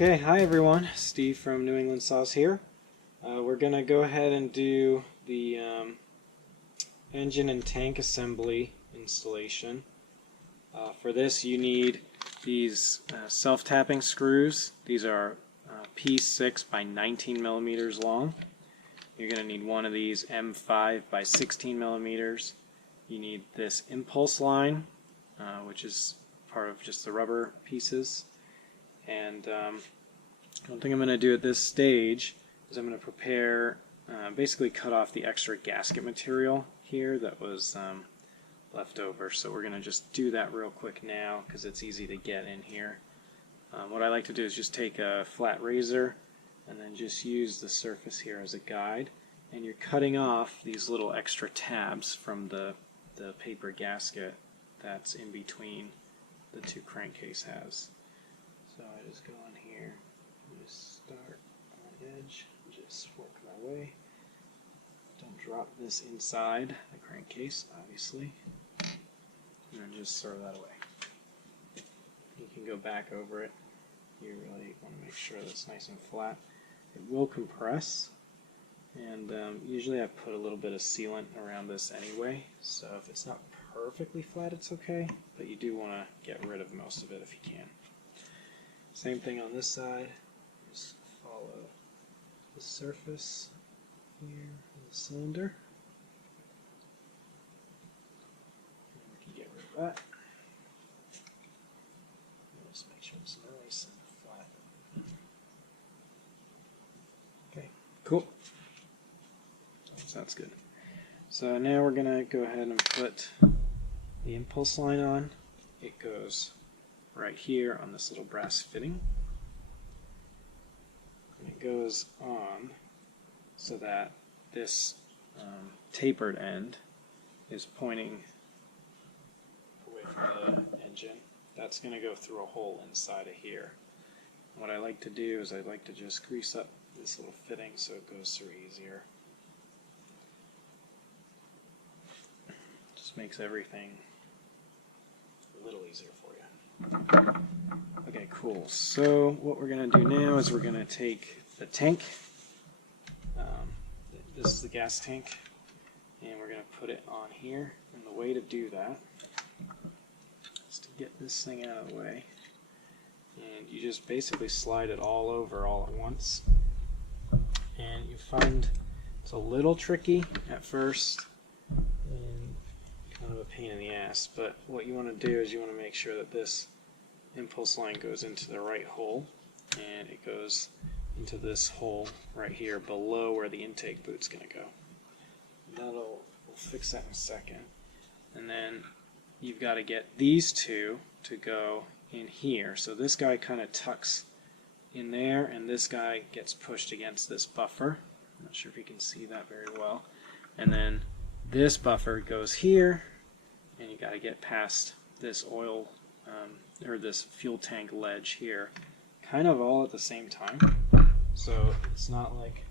Okay, hi everyone, Steve from New England Saws here. We're going to go ahead and do the engine and tank assembly installation. For this you need these self-tapping screws. These are P6 by 19 millimeters long. You're going to need one of these M5 by 16 millimeters. You need this impulse line, which is part of just the rubber pieces. And one thing I'm going to do at this stage is I'm going to prepare, basically cut off the extra gasket material here that was left over. So we're going to just do that real quick now because it's easy to get in here. What I like to do is just take a flat razor and then just use the surface here as a guide. And you're cutting off these little extra tabs from the paper gasket that's in between the two crankcase halves. So I just go on here, and just start on the edge, and just work my way. Don't drop this inside the crankcase, obviously, and then just throw that away. You can go back over it. You really want to make sure that it's nice and flat. It will compress, and usually I put a little bit of sealant around this anyway, so if it's not perfectly flat, it's okay, but you do want to get rid of most of it if you can. Same thing on this side, just follow the surface here of the cylinder. And we can get rid of that. Just make sure it's nice and flat. Okay, cool. That's good. So now we're going to go ahead and put the impulse line on. It goes right here on this little brass fitting. And it goes on so that this tapered end is pointing away from the engine. That's going to go through a hole inside of here. What I like to do is I like to just grease up this little fitting so it goes through easier. Just makes everything a little easier for you. Okay, cool. So what we're going to do now is we're going to take the tank. This is the gas tank, and we're going to put it on here. And the way to do that is to get this thing out of the way. And you just basically slide it all over all at once. And you find it's a little tricky at first and kind of a pain in the ass, but what you want to do is you want to make sure that this impulse line goes into the right hole, and it goes into this hole right here below where the intake boot's going to go. We'll fix that in a second. And then you've got to get these two to go in here. So this guy kind of tucks in there, and this guy gets pushed against this buffer. I'm not sure if you can see that very well. And then this buffer goes here, and you got to get past this oil or this fuel tank ledge here, kind of all at the same time. So it's not like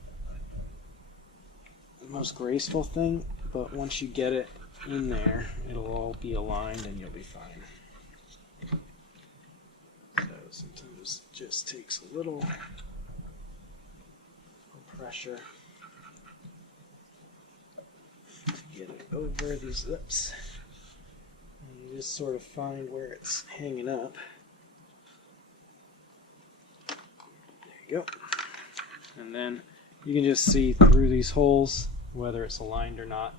the most graceful thing, but once you get it in there, it'll all be aligned and you'll be fine. So sometimes it just takes a little pressure to get it over these lips. And you just sort of find where it's hanging up. There you go. And then you can just see through these holes whether it's aligned or not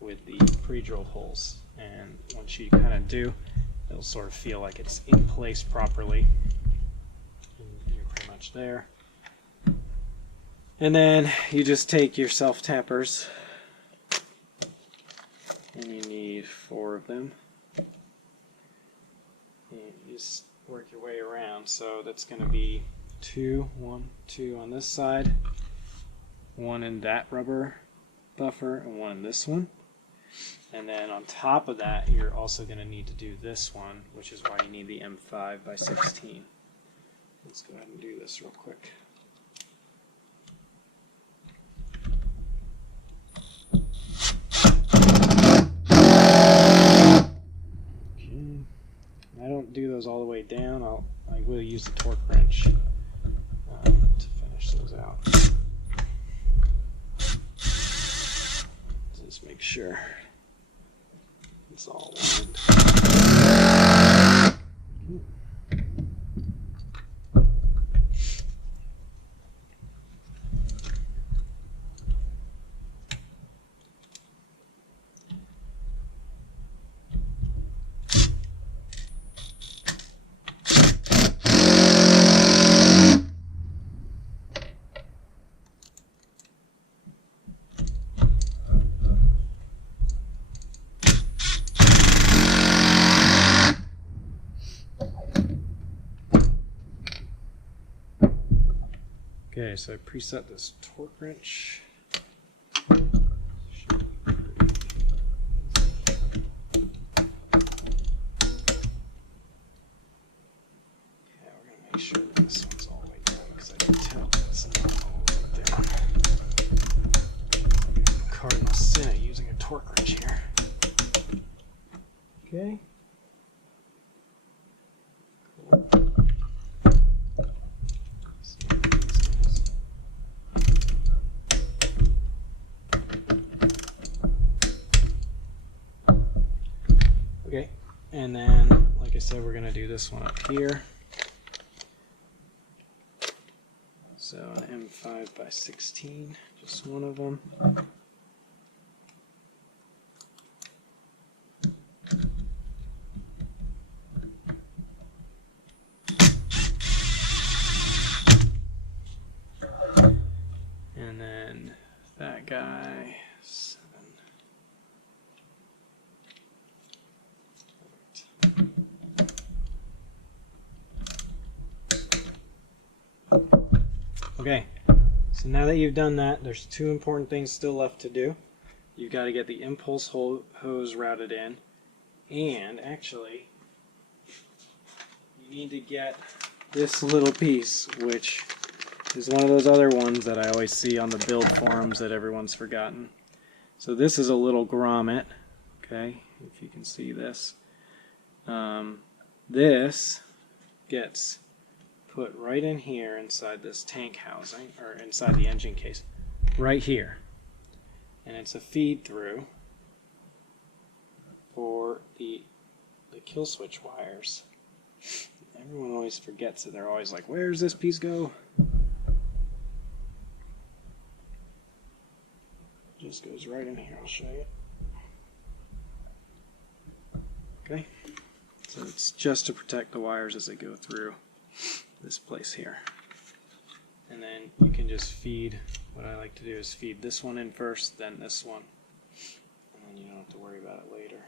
with the pre-drilled holes. And once you kind of do, it'll sort of feel like it's in place properly. And you're pretty much there. And then you just take your self-tappers, and you need 4 of them. And you just work your way around. So that's going to be 2, 1, 2 on this side, 1 in that rubber buffer, and 1 in this one. And then on top of that, you're also going to need to do this one, which is why you need the M5 by 16. Let's go ahead and do this real quick. Okay. I don't do those all the way down. I will use the torque wrench finish those out. Just make sure it's all lined. Okay, so I preset this torque wrench. Should be pretty easy. Okay, we're going to make sure that this one's all the way down because I can tell it's not all the way down. Cardinal sin of using a torque wrench here. Okay. Cool. Okay, and then, like I said, we're going to do this one up here. So an M5x16, just one of them. And then that guy, 7. Okay, so now that you've done that, there's 2 important things still left to do. You've got to get the impulse hose routed in, and actually, you need to get this little piece, which is one of those other ones that I always see on the build forums that everyone's forgotten. So this is a little grommet, okay, if you can see this. This gets put right in here inside this tank housing, or inside the engine case, right here. And it's a feed through for the kill switch wires. Everyone always forgets it. They're always like, where's this piece go? Just goes right in here. I'll show you. Okay, so it's just to protect the wires as they go through this place here. And then you can just feed, what I like to do is feed this one in first, then this one, and then you don't have to worry about it later.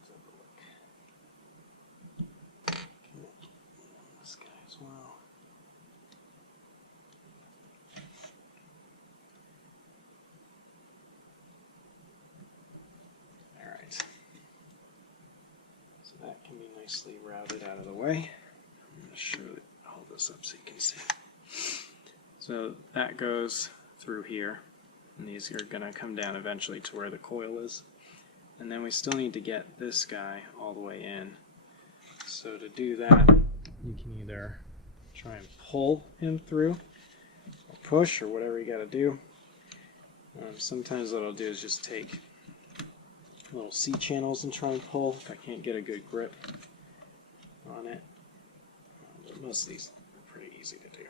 Let's have a look. Okay, this guy as well. That can be nicely routed out of the way. I'm going to hold this up so you can see. So that goes through here, and these are going to come down eventually to where the coil is. And then we still need to get this guy all the way in. So to do that, you can either try and pull him through, or push, or whatever you got to do. Sometimes what I'll do is just take little C channels and try and pull if I can't get a good grip on it. But most of these are pretty easy to do.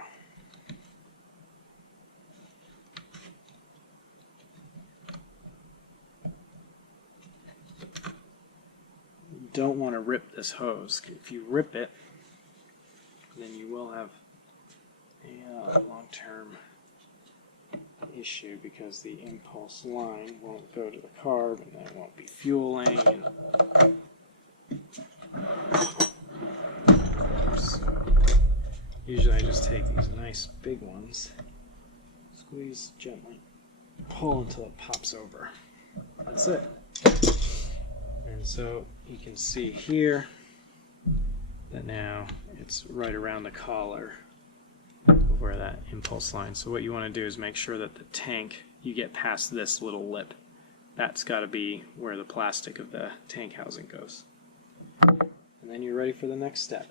You don't want to rip this hose. If you rip it, then you will have a long-term issue because the impulse line won't go to the carb and then it won't be fueling. So usually I just take these nice big ones, squeeze gently, pull until it pops over. That's it. And so you can see here that now it's right around the collar where that impulse line. So what you want to do is make sure that the tank, you get past this little lip that's got to be where the plastic of the tank housing goes. And then you're ready for the next step.